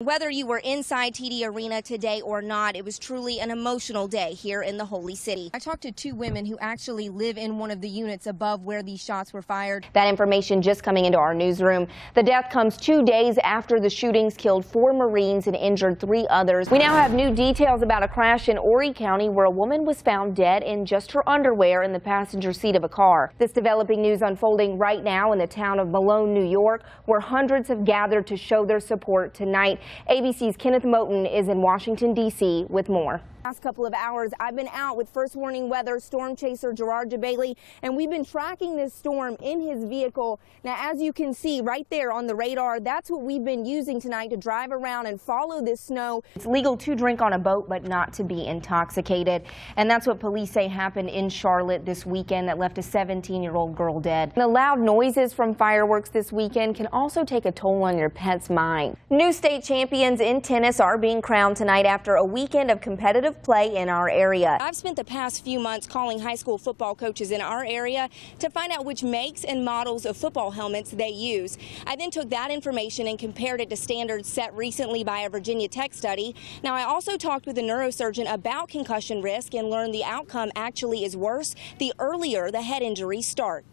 Whether you were inside TD Arena today or not, it was truly an emotional day here in the Holy City. I talked to two women who actually live in one of the units above where these shots were fired. That information just coming into our newsroom. The death comes 2 days after the shootings killed 4 Marines and injured 3 others. We now have new details about a crash in Horry County where a woman was found dead in just her underwear in the passenger seat of a car. This developing news unfolding right now in the town of Malone, New York, where hundreds have gathered to show their support tonight. ABC's Kenneth Moten is in Washington, D.C. with more. Last couple of hours, I've been out with First Warning Weather storm chaser Gerard Jabali, and we've been tracking this storm in his vehicle. Now, as you can see right there on the radar, that's what we've been using tonight to drive around and follow this snow. It's legal to drink on a boat, but not to be intoxicated. And that's what police say happened in Charlotte this weekend that left a 17-year-old girl dead. The loud noises from fireworks this weekend can also take a toll on your pet's mind. New state champions in tennis are being crowned tonight after a weekend of competitive play in our area. I've spent the past few months calling high school football coaches in our area to find out which makes and models of football helmets they use. I then took that information and compared it to standards set recently by a Virginia Tech study. Now, I also talked with a neurosurgeon about concussion risk and learned the outcome actually is worse the earlier the head injuries start.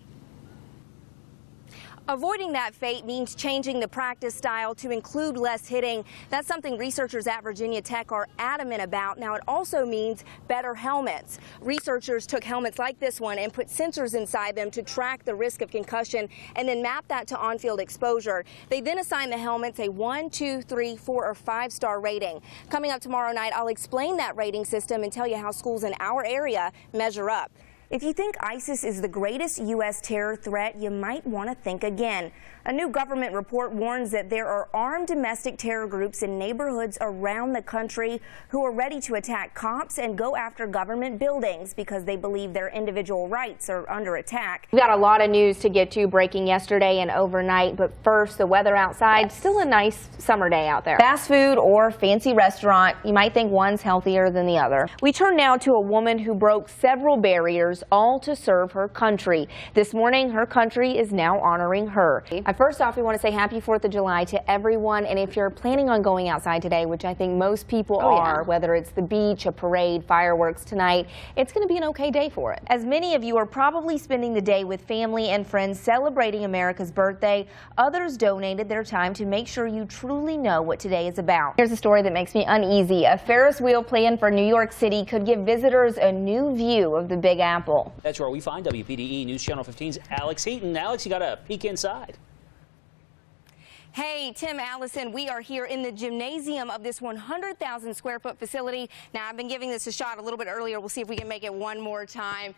Avoiding that fate means changing the practice style to include less hitting. That's something researchers at Virginia Tech are adamant about. Now, it also means better helmets. Researchers took helmets like this one and put sensors inside them to track the risk of concussion and then map that to on-field exposure. They then assign the helmets a 1, 2, 3, 4, or 5-star rating. Coming up tomorrow night, I'll explain that rating system and tell you how schools in our area measure up. If you think ISIS is the greatest U.S. terror threat, you might want to think again. A new government report warns that there are armed domestic terror groups in neighborhoods around the country who are ready to attack cops and go after government buildings because they believe their individual rights are under attack. We've got a lot of news to get to breaking yesterday and overnight, but first, the weather outside. Still a nice summer day out there. Fast food or fancy restaurant, you might think one's healthier than the other. We turn now to a woman who broke several barriers, all to serve her country. This morning, her country is now honoring her. First off, we want to say happy 4th of July to everyone, and if you're planning on going outside today, which I think most people are, whether it's the beach, a parade, fireworks tonight, it's going to be an okay day for it. As many of you are probably spending the day with family and friends celebrating America's birthday, others donated their time to make sure you truly know what today is about. Here's a story that makes me uneasy. A Ferris wheel plan for New York City could give visitors a new view of the Big Apple. That's where we find WPDE News Channel 15's Alex Heaton. Alex, you got a peek inside. Hey, Tim, Allison, we are here in the gymnasium of this 100,000 square foot facility. Now, I've been giving this a shot a little bit earlier. We'll see if we can make it one more time.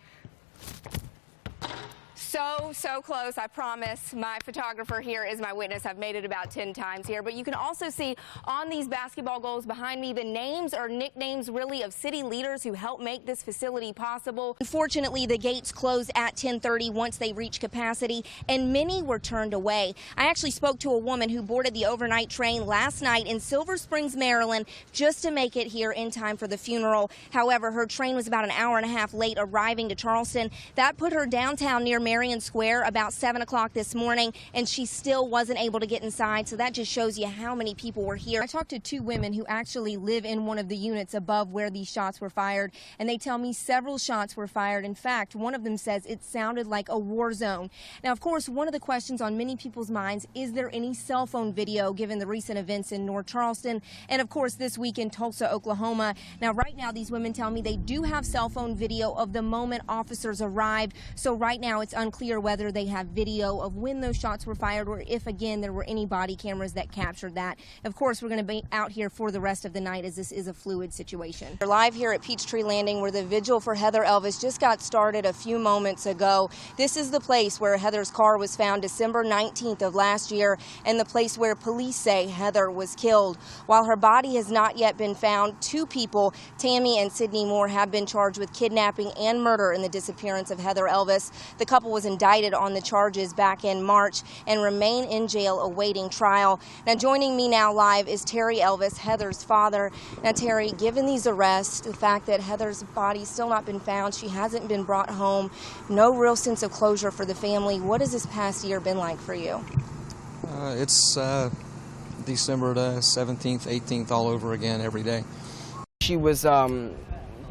So close, I promise. My photographer here is my witness. I've made it about 10 times here. But you can also see on these basketball goals behind me the names or nicknames really of city leaders who helped make this facility possible. Unfortunately, the gates closed at 10:30 once they reached capacity, and many were turned away. I actually spoke to a woman who boarded the overnight train last night in Silver Springs, Maryland, just to make it here in time for the funeral. However, her train was about an hour and a half late arriving to Charleston. That put her downtown near Marion Square about 7 o'clock this morning, and she still wasn't able to get inside, so that just shows you how many people were here. I talked to two women who actually live in one of the units above where these shots were fired, and they tell me several shots were fired. In fact, one of them says it sounded like a war zone. Now, of course, one of the questions on many people's minds, is there any cell phone video given the recent events in North Charleston and, of course, this week in Tulsa, Oklahoma? Now, right now, these women tell me they do have cell phone video of the moment officers arrived, so right now it's unclear whether they have video of when those shots were fired or if, again, there were any body cameras that captured that. Of course, we're going to be out here for the rest of the night as this is a fluid situation. We're live here at Peachtree Landing where the vigil for Heather Elvis just got started a few moments ago. This is the place where Heather's car was found December 19th of last year and the place where police say Heather was killed. While her body has not yet been found, 2 people, Tammy and Sydney Moore, have been charged with kidnapping and murder in the disappearance of Heather Elvis. The couple was indicted on the charges back in March and remain in jail awaiting trial. Now, joining me now live is Terry Elvis, Heather's father. Now, Terry, given these arrests, the fact that Heather's body's still not been found, she hasn't been brought home, no real sense of closure for the family, what has this past year been like for you? It's December the 17th, 18th, all over again every day. She was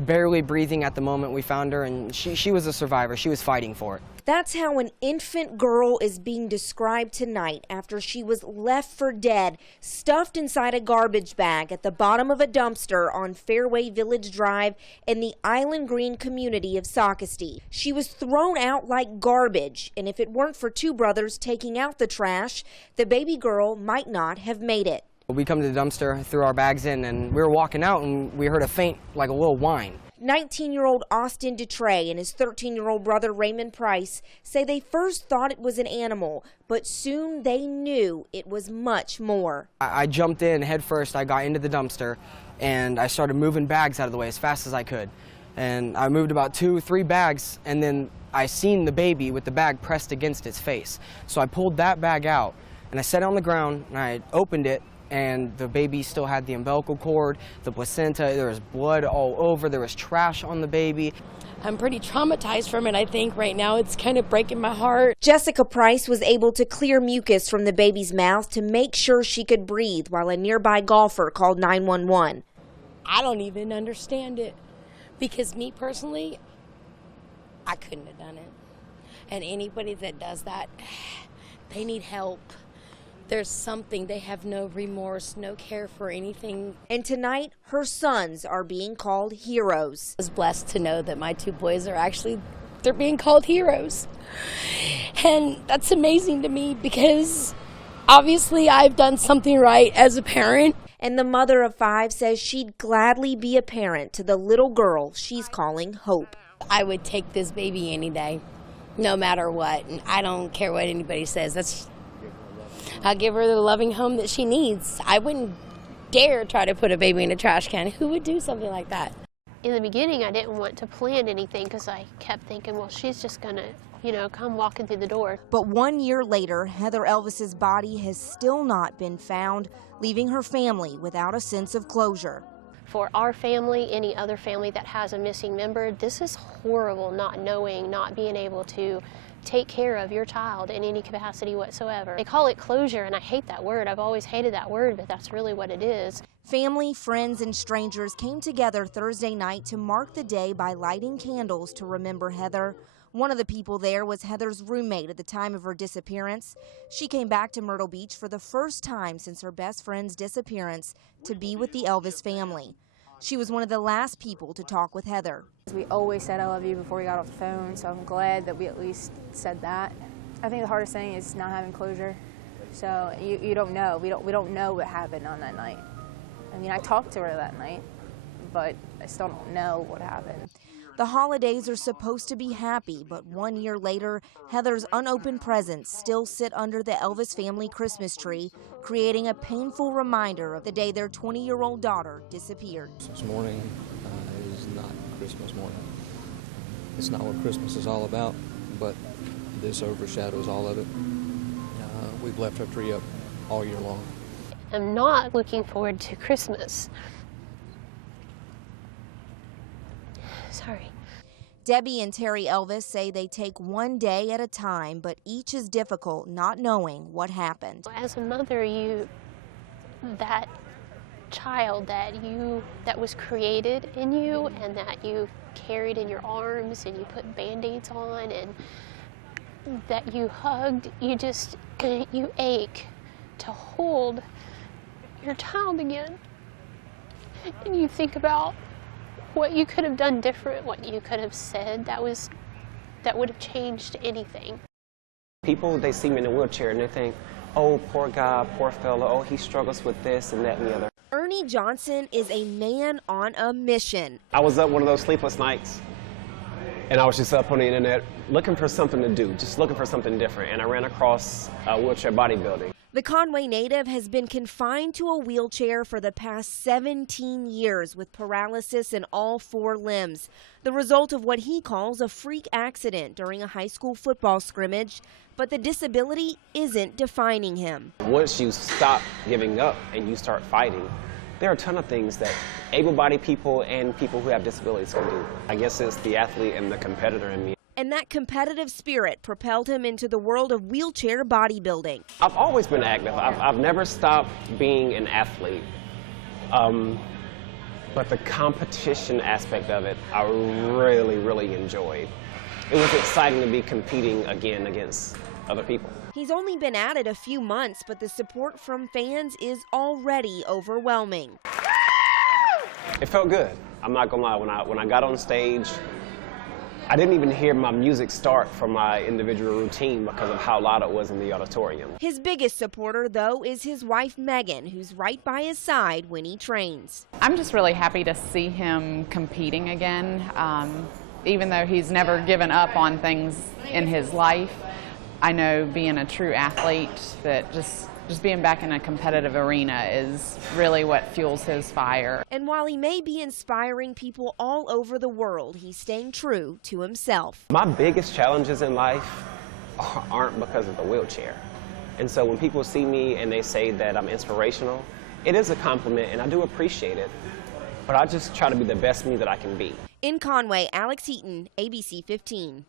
barely breathing at the moment we found her, and she was a survivor. She was fighting for it. That's how an infant girl is being described tonight after she was left for dead, stuffed inside a garbage bag at the bottom of a dumpster on Fairway Village Drive in the Island Green community of Socastee. She was thrown out like garbage, and if it weren't for two brothers taking out the trash, the baby girl might not have made it. We come to the dumpster, threw our bags in, and we were walking out, and we heard a faint, like a little whine. 19-year-old Austin Dutray and his 13-year-old brother Raymond Price say they first thought it was an animal, but soon they knew it was much more. I jumped in head first. I got into the dumpster, and I started moving bags out of the way as fast as I could. And I moved about 2-3 bags, and then I seen the baby with the bag pressed against its face. So I pulled that bag out, and I set it on the ground, and I opened it, and the baby still had the umbilical cord, the placenta, there was blood all over, there was trash on the baby. I'm pretty traumatized from it, I think, right now. It's kind of breaking my heart. Jessica Price was able to clear mucus from the baby's mouth to make sure she could breathe while a nearby golfer called 911. I don't even understand it because me personally, I couldn't have done it. And anybody that does that, they need help. There's something, they have no remorse, no care for anything. And tonight, her sons are being called heroes. I was blessed to know that my two boys are they're being called heroes. And that's amazing to me because obviously I've done something right as a parent. And the mother of 5 says she'd gladly be a parent to the little girl she's calling Hope. I would take this baby any day, no matter what. And I don't care what anybody says. I'll give her the loving home that she needs. I wouldn't dare try to put a baby in a trash can. Who would do something like that? In the beginning, I didn't want to plan anything because I kept thinking, well, she's just going to, come walking through the door. But 1 year later, Heather Elvis's body has still not been found, leaving her family without a sense of closure. For our family, any other family that has a missing member, this is horrible, not knowing, not being able to take care of your child in any capacity whatsoever. They call it closure, and I hate that word. I've always hated that word, but that's really what it is. Family, friends, and strangers came together Thursday night to mark the day by lighting candles to remember Heather. One of the people there was Heather's roommate at the time of her disappearance. She came back to Myrtle Beach for the first time since her best friend's disappearance to be with the Elvis family. She was one of the last people to talk with Heather. We always said I love you before we got off the phone, so I'm glad that we at least said that. I think the hardest thing is not having closure. So you don't know. We don't know what happened on that night. I mean, I talked to her that night, but I still don't know what happened. The holidays are supposed to be happy, but 1 year later, Heather's unopened presents still sit under the Elvis family Christmas tree, creating a painful reminder of the day their 20-year-old daughter disappeared. This morning is not Christmas morning. It's not what Christmas is all about, but this overshadows all of it. We've left our tree up all year long. I'm not looking forward to Christmas. Sorry. Debbie and Terry Elvis say they take one day at a time, but each is difficult not knowing what happened. As a mother, that child that was created in you and that you carried in your arms and you put Band-Aids on and that you hugged, you ache to hold your child again. And you think about what you could have done different, what you could have said that would have changed anything. People, they see me in a wheelchair and they think, oh, poor guy, poor fella, oh, he struggles with this and that and the other. Ernie Johnson is a man on a mission. I was up one of those sleepless nights and I was just up on the internet looking for something to do, just looking for something different, and I ran across wheelchair bodybuilding. The Conway native has been confined to a wheelchair for the past 17 years with paralysis in all 4 limbs, the result of what he calls a freak accident during a high school football scrimmage. But the disability isn't defining him. Once you stop giving up and you start fighting, there are a ton of things that able-bodied people and people who have disabilities can do. I guess it's the athlete and the competitor in me. And that competitive spirit propelled him into the world of wheelchair bodybuilding. I've always been active. I've never stopped being an athlete. But the competition aspect of it, I really, really enjoyed. It was exciting to be competing again against other people. He's only been at it a few months, but the support from fans is already overwhelming. It felt good. I'm not gonna lie, when I got on stage, I didn't even hear my music start for my individual routine because of how loud it was in the auditorium. His biggest supporter, though, is his wife, Megan, who's right by his side when he trains. I'm just really happy to see him competing again. Even though he's never given up on things in his life, I know being a true athlete that just being back in a competitive arena is really what fuels his fire. And while he may be inspiring people all over the world, he's staying true to himself. My biggest challenges in life aren't because of the wheelchair. And so when people see me and they say that I'm inspirational, it is a compliment and I do appreciate it. But I just try to be the best me that I can be. In Conway, Alex Heaton, ABC 15.